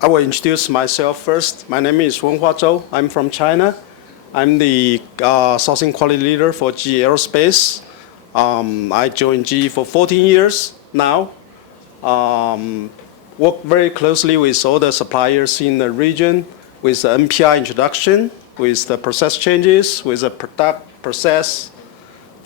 I will introduce myself first. My name is Wenhua Zhou. I'm from China. I'm the sourcing quality leader for GE Aerospace. I joined GE for 14 years now. Work very closely with all the suppliers in the region with the NPI introduction, with the process changes, with the product process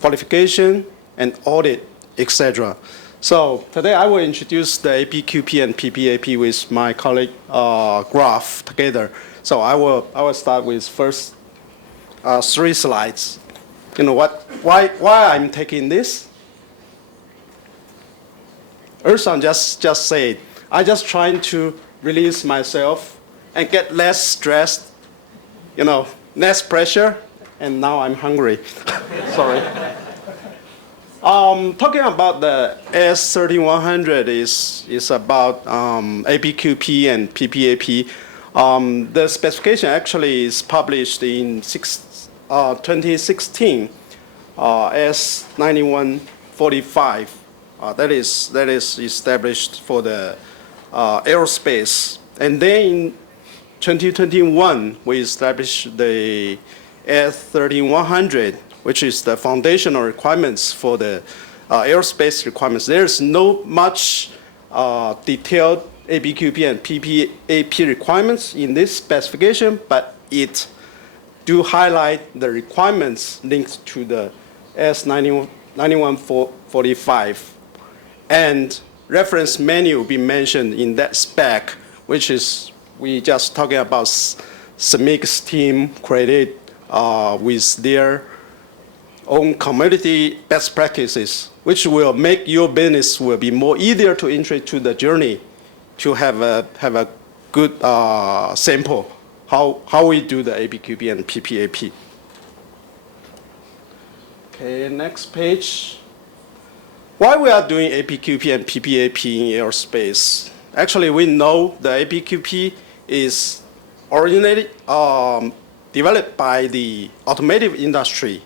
qualification and audit, etc. So today I will introduce the APQP and PPAP with my colleague Gourav together. So I will start with first 3 slides. You know what? Why I'm taking this? Ersan just said, I just trying to release myself and get less stressed, you know, less pressure, and now I'm hungry. Sorry. Talking about the S3100 is about APQP and PPAP. The specification actually is published in 2016, S9145. That is established for the aerospace. And then in 2021, we established the S3100, which is the foundational requirements for the aerospace requirements. There's no much detailed APQP and PPAP requirements in this specification, but it do highlight the requirements linked to the S9145. And reference manual will be mentioned in that spec, which is we just talking about SMIG's team created with their own community best practices, which will make your business will be more easier to enter to the journey to have a good sample how we do the APQP and PPAP. Okay, next page. Why we are doing APQP and PPAP in aerospace? Actually, we know the APQP is originated, developed by the automotive industry.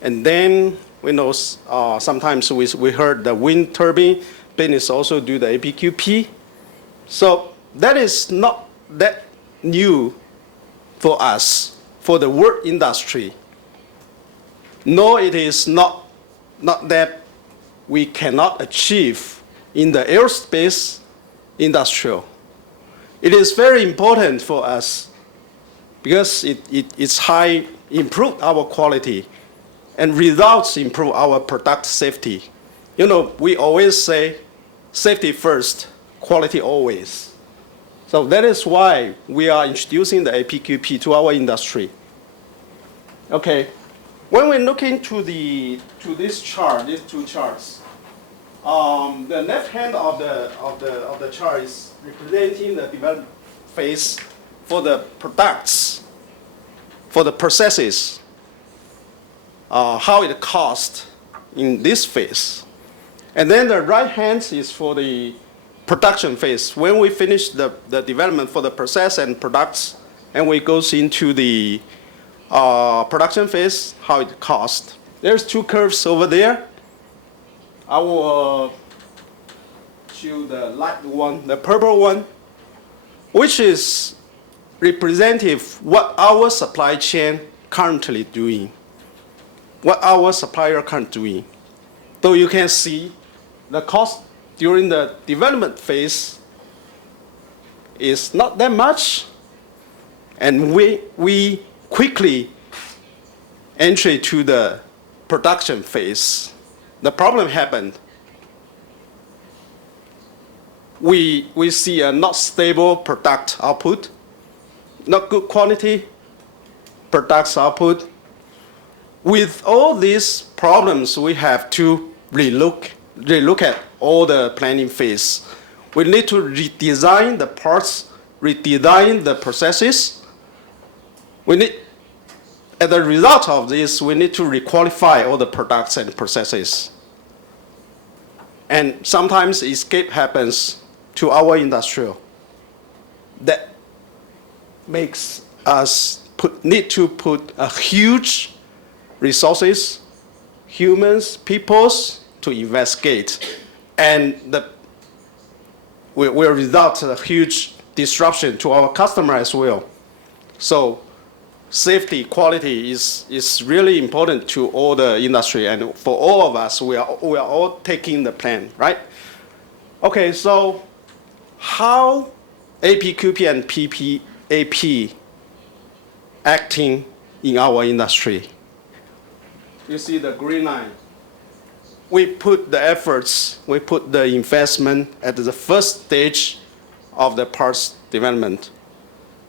And then we know sometimes we heard the wind turbine business also do the APQP. So that is not that new for us, for the world industry. No, it is not that we cannot achieve in the aerospace industrial. It is very important for us because it's high, improve our quality and results improve our product safety. You know, we always say safety first, quality always. So that is why we are introducing the APQP to our industry. Okay, when we look into this chart, these 2 charts, the left hand of the chart is representing the development phase for the products, for the processes, how it costs in this phase. And then the right hand is for the production phase. When we finish the development for the process and products, and we goes into the production phase, how it costs. There's 2 curves over there. I will show the light one, the purple one, which is representative what our supply chain currently doing, what our supplier currently doing. So you can see the cost during the development phase is not that much, and we quickly enter to the production phase. The problem happened. We see a not stable product output, not good quality products output. With all these problems, we have to relook at all the planning phase. We need to redesign the parts, redesign the processes. As a result of this, we need to requalify all the products and processes. And sometimes escape happens to our industrial. That makes us need to put a huge resources, humans, peoples to investigate. And will result in a huge disruption to our customer as well. So safety, quality is really important to all the industry, and for all of us, we are all taking the plan, right? Okay, so how APQP and PPAP acting in our industry? You see the green line. We put the efforts, we put the investment at the first stage of the parts development.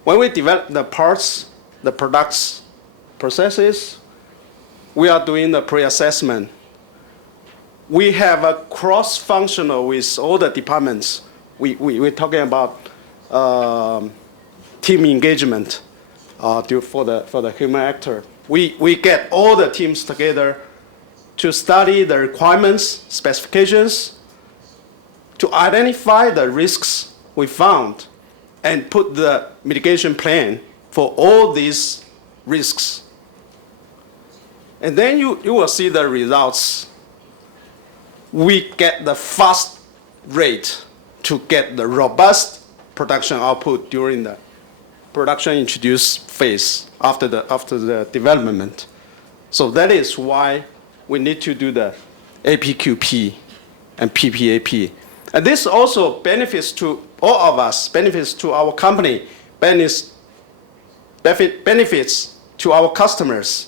When we develop the parts, the products, processes, we are doing the pre-assessment. We have a cross-functional with all the departments. We're talking about team engagement for the human actor. We get all the teams together to study the requirements, specifications, to identify the risks we found, and put the mitigation plan for all these risks. And then you will see the results. We get the fast rate to get the robust production output during the production introduced phase after the development. So that is why we need to do the APQP and PPAP. And this also benefits to all of us, benefits to our company, benefits to our customers.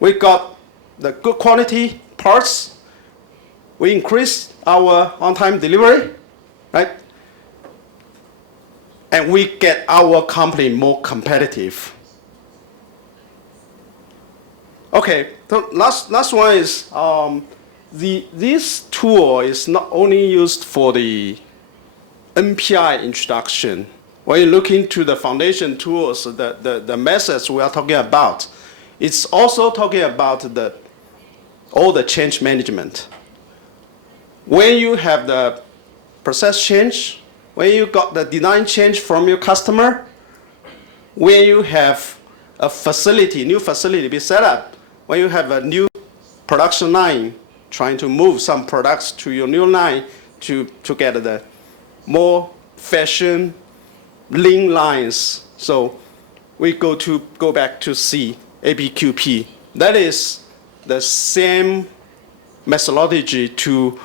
We got the good quality parts. We increase our on-time delivery, right? And we get our company more competitive. Okay, so last one is this tool is not only used for the NPI introduction. When you look into the foundation tools, the methods we are talking about, it's also talking about all the change management. When you have the process change, when you got the design change from your customer, when you have a facility, new facility be set up, when you have a new production line, trying to move some products to your new line to get the more fashion, lean lines. So we go back to C, APQP. That is the same methodology to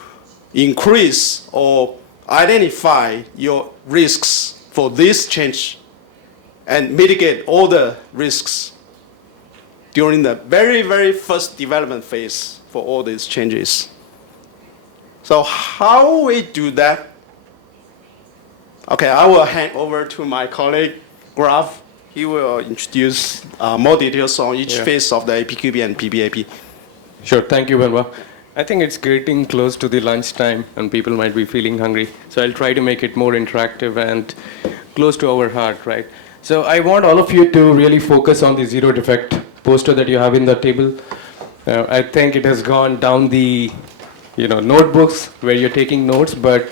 increase or identify your risks for this change and mitigate all the risks during the very, very first development phase for all these changes. So how we do that? Okay, I will hand over to my colleague, Gourav. He will introduce more details on each phase of the APQP and PPAP. Sure, thank you, Wenhua. I think it's getting close to the lunchtime and people might be feeling hungry. So I'll try to make it more interactive and close to our heart, right? So I want all of you to really focus on the zero defect poster that you have in the table. I think it has gone down the notebooks where you're taking notes, but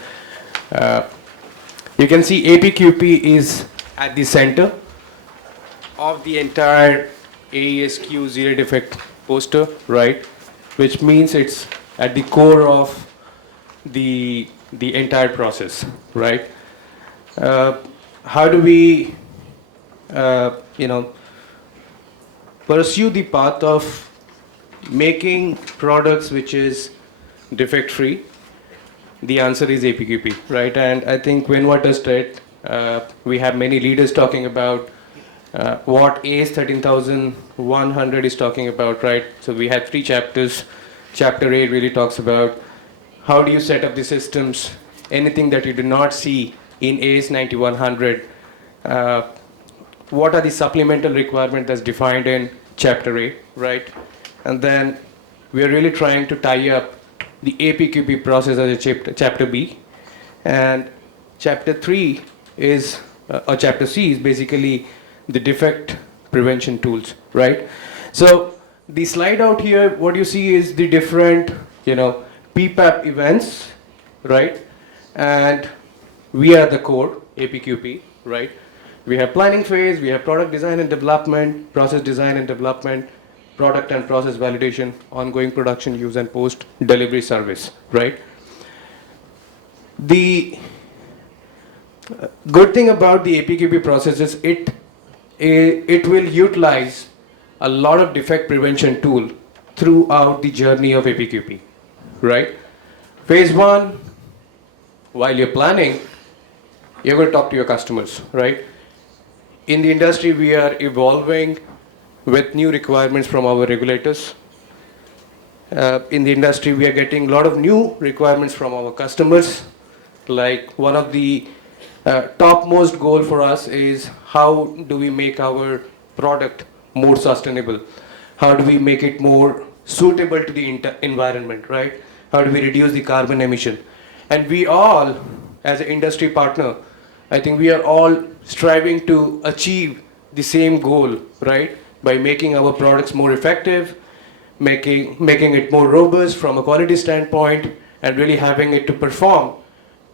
you can see APQP is at the center of the entire AESQ zero defect poster, right? Which means it's at the core of the entire process, right? How do we, pursue the path of making products which is defect free? The answer is APQP, right? And I think Wenhua touched it. We have many leaders talking about what AS 13100 is talking about, right? So we have 3 chapters. Chapter 8 really talks about how do you set up the systems, anything that you do not see in AS 9100. What are the supplemental requirements that's defined in Chapter 8, right? And then we are really trying to tie up the APQP process as a Chapter B. And Chapter 3 is, or Chapter C is basically the defect prevention tools, right? So the slide out here, what you see is the different, PPAP events, right? And we are the core, APQP, right? We have planning phase, we have product design and development, process design and development, product and process validation, ongoing production use and post-delivery service, right? Good thing about the APQP process is it will utilize a lot of defect prevention tool throughout the journey of APQP, right? Phase one, while you're planning, you're going to talk to your customers, right? In the industry, we are evolving with new requirements from our regulators. In the industry, we are getting a lot of new requirements from our customers. Like one of the topmost goal for us is how do we make our product more sustainable? How do we make it more suitable to the environment, right? How do we reduce the carbon emission? And we all, as an industry partner, I think we are all striving to achieve the same goal, right? By making our products more effective, making it more robust from a quality standpoint, and really having it to perform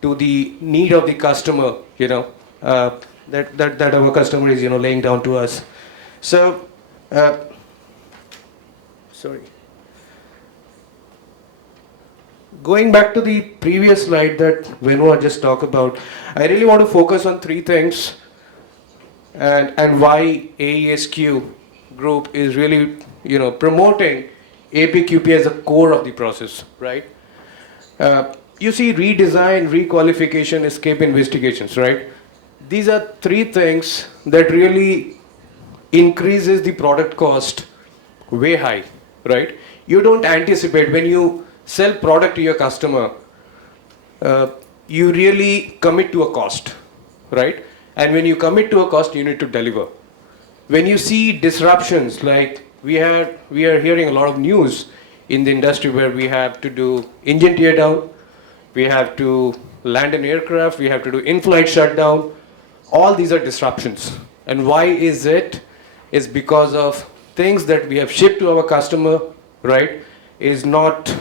to the need of the customer, that our customer is, laying down to us. So, sorry. Going back to the previous slide that Wenhua just talked about, I really want to focus on three things and why AESQ group is really, promoting APQP as a core of the process, right? You see redesign, requalification, escape investigations, right? These are three things that really increases the product cost way high, right? You don't anticipate when you sell product to your customer, you really commit to a cost, right? And when you commit to a cost, you need to deliver. When you see disruptions, like we are hearing a lot of news in the industry where we have to do engine tear down, we have to land an aircraft, we have to do in-flight shutdown. All these are disruptions. And why is it? It's because of things that we have shipped to our customer, right, is not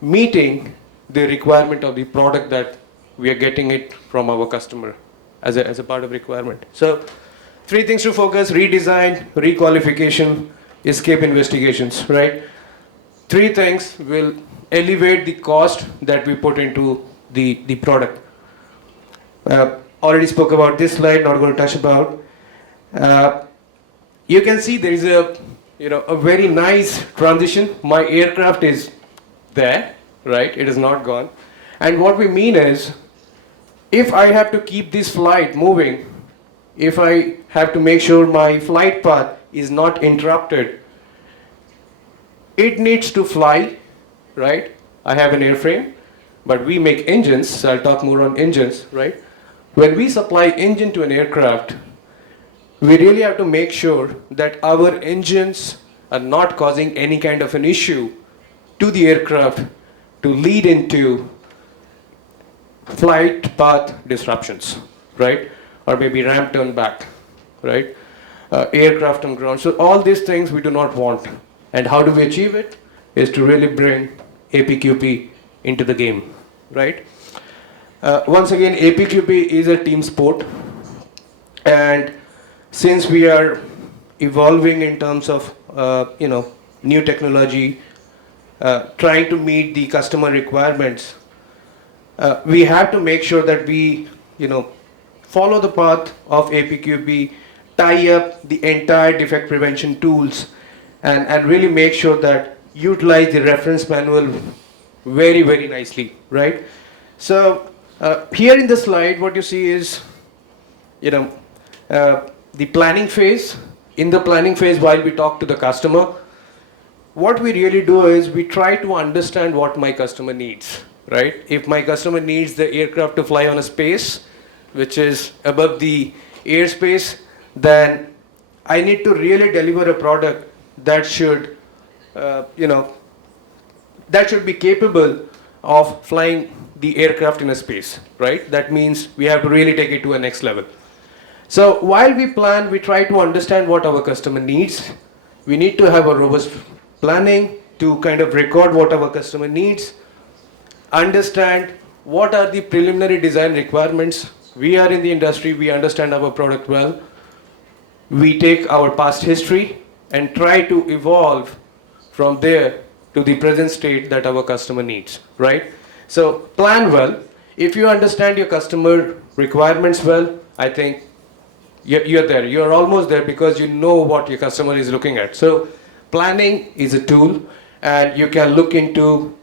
meeting the requirement of the product that we are getting it from our customer as a part of requirement. So, three things to focus: redesign, requalification, escape investigations, right? Three things will elevate the cost that we put into the product. Already spoke about this slide, not going to touch about. You can see there is a very nice transition. My aircraft is there, right? It is not gone. And what we mean is, if I have to keep this flight moving, if I have to make sure my flight path is not interrupted, it needs to fly, right? I have an airframe, but we make engines, so I'll talk more on engines, right? When we supply engine to an aircraft, we really have to make sure that our engines are not causing any kind of an issue to the aircraft to lead into flight path disruptions, right? Or maybe ramp turn back, right? Aircraft on ground. So all these things we do not want. And how do we achieve it? Is to really bring APQP into the game, right? Once again, APQP is a team sport. And since we are evolving in terms of, new technology, trying to meet the customer requirements, we have to make sure that we, follow the path of APQP, tie up the entire defect prevention tools, and really make sure that utilize the reference manual very, very nicely, right? So here in the slide, what you see is, the planning phase. In the planning phase, while we talk to the customer, what we really do is we try to understand what my customer needs, right? If my customer needs the aircraft to fly on a space which is above the airspace, then I need to really deliver a product that should, that should be capable of flying the aircraft in a space, right? That means we have to really take it to a next level. So while we plan, we try to understand what our customer needs. We need to have a robust planning to kind of record what our customer needs, understand what are the preliminary design requirements. We are in the industry, we understand our product well. We take our past history and try to evolve from there to the present state that our customer needs, right? So plan well. If you understand your customer requirements well, I think you're there. You're almost there because you know what your customer is looking at. So planning is a tool, and you can look into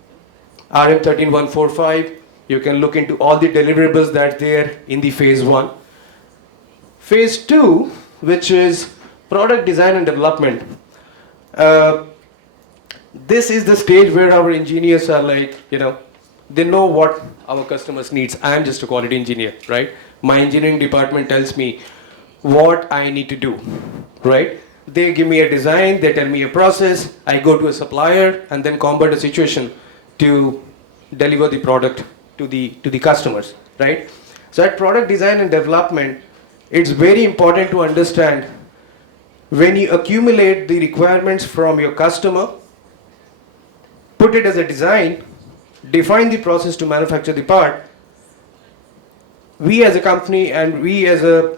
RM13145. You can look into all the deliverables that are there in the phase 1. Phase 2, which is product design and development. Uh, this is the stage where our engineers are like, they know what our customers needs. I am just a quality engineer, right? My engineering department tells me what I need to do, right? They give me a design, they tell me a process, I go to a supplier and then combat a situation to deliver the product to the customers, right? So at product design and development, it's very important to understand when you accumulate the requirements from your customer, put it as a design, define the process to manufacture the part. We as a company and we as a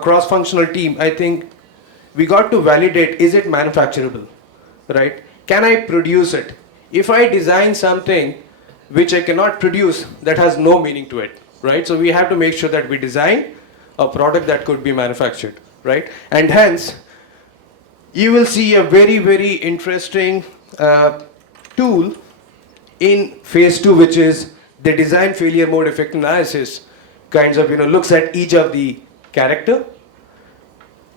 cross-functional team, I think we got to validate, is it manufacturable, right? Can I produce it? If I design something which I cannot produce, that has no meaning to it, right? So we have to make sure that we design a product that could be manufactured, right? And hence, you will see a very, very interesting tool in phase 2, which is the design failure mode effect analysis. Kinds of, looks at each of the character,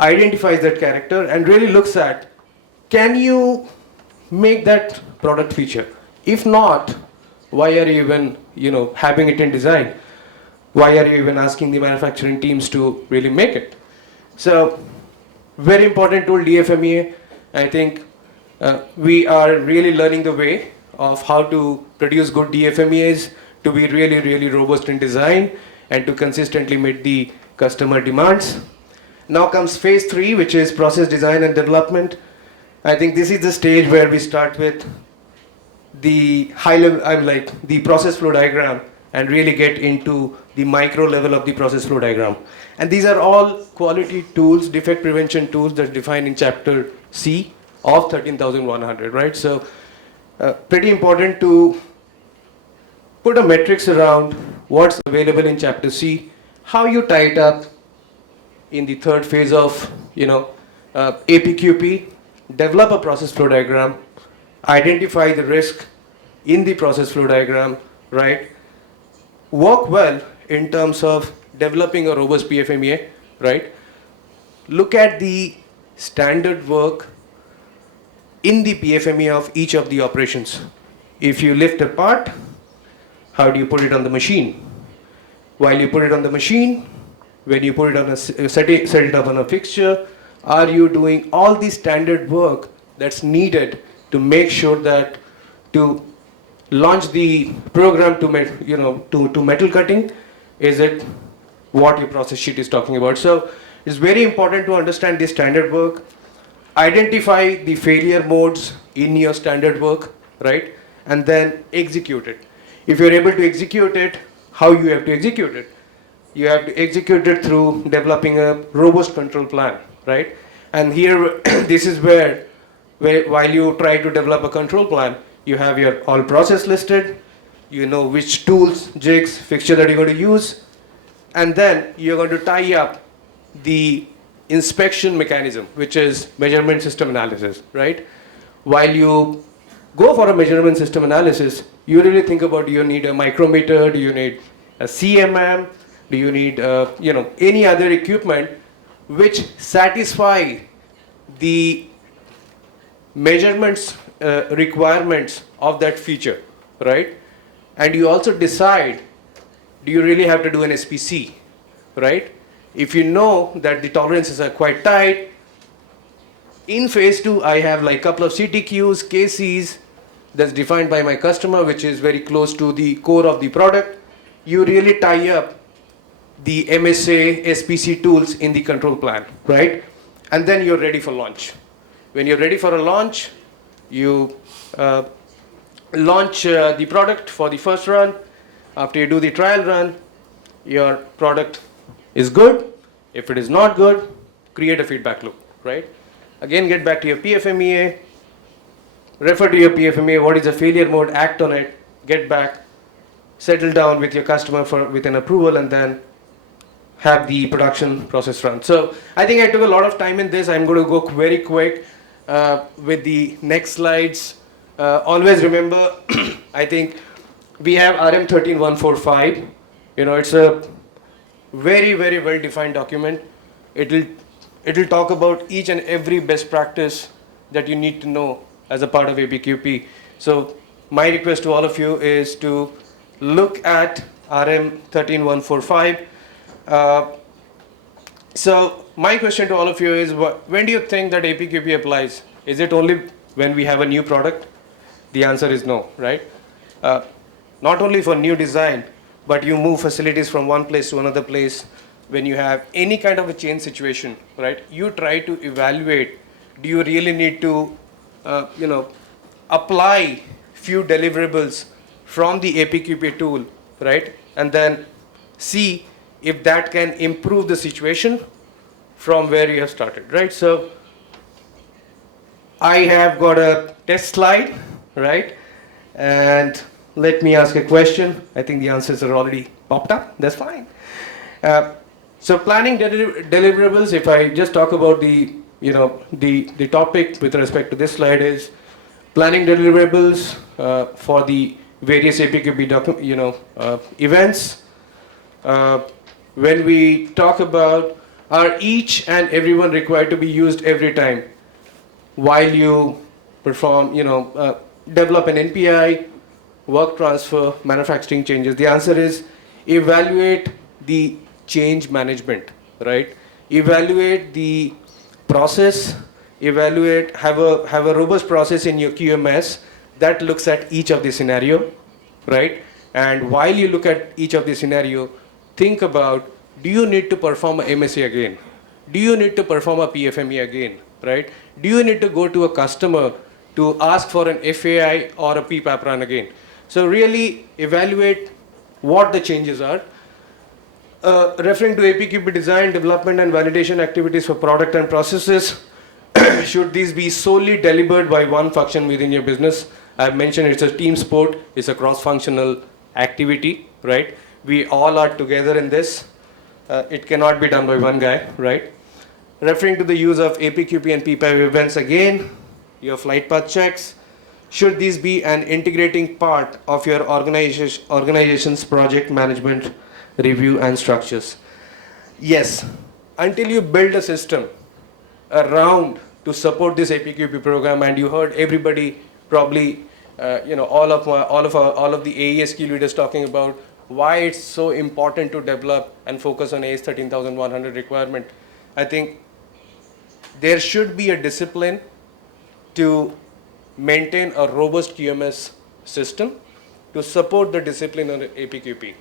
identifies that character, and really looks at, can you make that product feature? If not, why are you even, having it in design? Why are you even asking the manufacturing teams to really make it? So, very important tool, DFMEA. I think we are really learning the way of how to produce good DFMEAs to be really, really robust in design and to consistently meet the customer demands. Now comes phase 3, which is process design and development. I think this is the stage where we start with the high level, the process flow diagram, and really get into the micro level of the process flow diagram. And these are all quality tools, defect prevention tools that are defined in chapter C of 13,100, right? So pretty important to put a matrix around what's available in chapter C, how you tie it up in the third phase of, APQP, develop a process flow diagram, identify the risk in the process flow diagram, right? Work well in terms of developing a robust PFMEA, right? Look at the standard work in the PFMEA of each of the operations. If you lift a part, how do you put it on the machine? While you put it on the machine, when you put it on set it up on a fixture, are you doing all the standard work that's needed to make sure that to launch the program to metal cutting, is it what your process sheet is talking about? So it's very important to understand the standard work, identify the failure modes in your standard work, right? And then execute it. If you're able to execute it, how you have to execute it? You have to execute it through developing a robust control plan, right? And here, this is where while you try to develop a control plan, you have your all process listed, you know which tools, jigs, fixture that you're going to use, and then you're going to tie up the inspection mechanism, which is measurement system analysis, right? While you go for a measurement system analysis, you really think about, do you need a micrometer, do you need a CMM, do you need any other equipment which satisfy the measurements requirements of that feature, right? And you also decide, do you really have to do an SPC, right? If you know that the tolerances are quite tight, in phase 2 I have like a couple of CTQs, KCs that's defined by my customer, which is very close to the core of the product. You really tie up the MSA, SPC tools in the control plan, right? And then you're ready for launch. When you're ready for a launch, you launch the product for the first run. After you do the trial run, your product is good. If it is not good, create a feedback loop, right? Again, get back to your PFMEA, refer to your PFMEA, what is the failure mode, act on it, get back, settle down with your customer with an approval, and then have the production process run. So I think I took a lot of time in this. I'm going to go very quick with the next slides. Always remember, I think we have RM13145. It's a very, very well-defined document. It'll talk about each and every best practice that you need to know as a part of APQP. So my request to all of you is to look at RM13145. So my question to all of you is, when do you think that APQP applies? Is it only when we have a new product? The answer is no, right? Not only for new design, but you move facilities from one place to another place. When you have any kind of a change situation, right? You try to evaluate, do you really need to, apply few deliverables from the APQP tool, right? And then see if that can improve the situation from where you have started, right? So I have got a test slide, right? And let me ask a question. I think the answers are already popped up. That's fine. So planning deliverables, if I just talk about the topic with respect to this slide is planning deliverables for the various APQP events. When we talk about, are each and everyone required to be used every time while you perform, develop an NPI, work transfer, manufacturing changes? The answer is evaluate the change management, right? Evaluate the process, have a robust process in your QMS that looks at each of the scenario, right? And while you look at each of the scenario, think about, do you need to perform a MSA again? Do you need to perform a PFME again, right? Do you need to go to a customer to ask for an FAI or a PPAP run again? So really evaluate what the changes are. Referring to APQP design, development and validation activities for product and processes, should these be solely delivered by one function within your business? I've mentioned it's a team sport, it's a cross-functional activity, right? We all are together in this. It cannot be done by one guy, right? Referring to the use of APQP and PPAP events again, your flight path checks, should these be an integrating part of your organization's project management review and structures? Yes, until you build a system around to support this APQP program, and you heard everybody probably, all of the AESQ leaders talking about why it's so important to develop and focus on AS 13100 requirement. I think there should be a discipline to maintain a robust QMS system to support the discipline on APQP.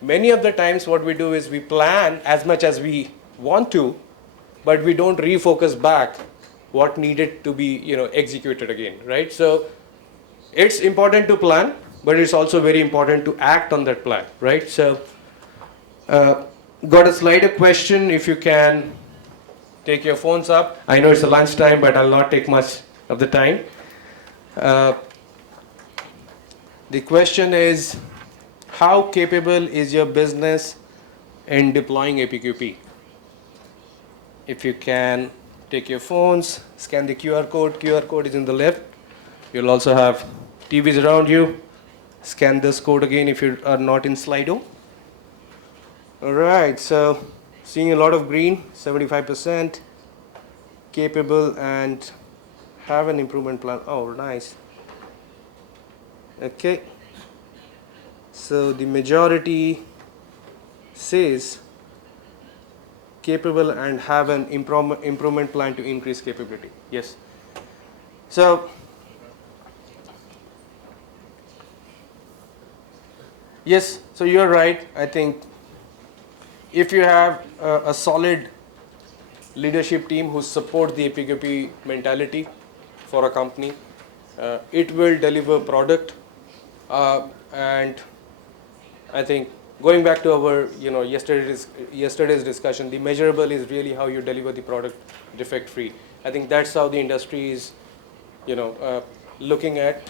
Many of the times what we do is we plan as much as we want to, but we don't refocus back what needed to be executed again, right? So it's important to plan, but it's also very important to act on that plan, right? So got a slider question, if you can take your phones up. I know it's a lunchtime, but I'll not take much of the time. The question is, how capable is your business in deploying APQP? If you can take your phones, scan the QR code. QR code is in the left. You'll also have TVs around you. Scan this code again if you are not in Slido. All right, so seeing a lot of green, 75%, capable and have an improvement plan. Oh, nice. Okay. So the majority says capable and have an improvement plan to increase capability. Yes. So yes, so you're right. I think if you have a solid leadership team who support the APQP mentality for a company, it will deliver product. And I think going back to our yesterday's discussion, the measurable is really how you deliver the product defect free. I think that's how the industry is looking at.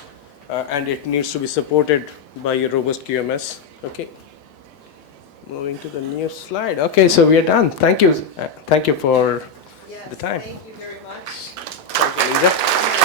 and it needs to be supported by a robust QMS. Okay. Moving to the next slide. Okay, so we are done. Thank you. Thank you for Yes, the time. thank you very much. Thank you, Lisa.